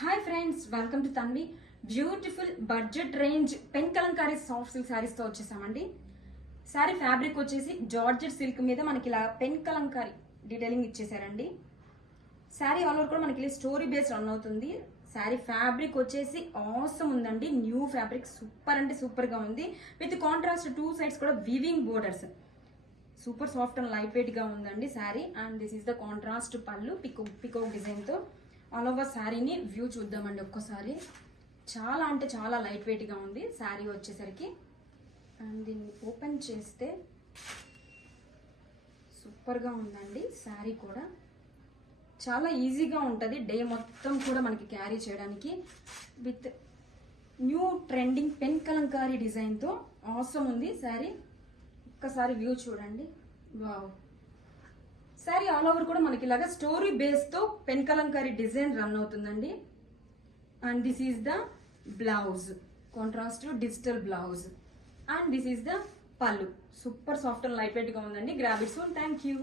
Hi friends, welcome to Tanvi. Beautiful budget range pen Kalamkari soft silk saris తో వచ్చేసామండి. Sari fabric వచ్చేసి georgette silk మీద మనకి ఇలా పెన్ కలంకారీ డీటెయిలింగ్ ఇచ్చేసారండి. శారీ ఆల్ ఓవర్ కూడా మనకి ఇలా స్టోరీ బేస్డ్ రన్ అవుతుంది. శారీ ఫ్యాబ్రిక్ వచ్చేసి ఆసమ్ ఉందండి. న్యూ ఫ్యాబ్రిక్ సూపర్ అంటే సూపర్ గా ఉంది. విత్ కాంట్రాస్ట్ 2 సైడ్స్ కూడా weaving borders. Super soft and light weight గా ఉందండి sari. And this is the contrast పళ్ళు పికోక్ డిజైన్ తో. ఆల్ ఓవర్ శారీని వ్యూ చూద్దామండి ఒక్కసారి. చాలా అంటే చాలా లైట్ వెయిట్ గా ఉంది శారీ వచ్చేసరికి. అండ్ దీన్ని ఓపెన్ చేస్తే సూపర్ గా ఉందండి శారీ కూడా. చాలా ఈజీగా ఉంటుంది డే మొత్తం కూడా మనకి క్యారీ చేయడానికి. With new trending pen Kalamkari design తో ఆసమ్ ఉంది శారీ. ఒక్కసారి వ్యూ చూడండి. వావ్, శారీ ఆల్ ఓవర్ కూడా మనకి ఇలాగా స్టోరీ బేస్ తో పెన్ కలంకారీ డిజైన్ రన్ అవుతుందండి. And this is the blouse, contrast digital blouse. And this is the pallu. Super soft and light weight గా ఉందండి. Grab it soon. Thank you.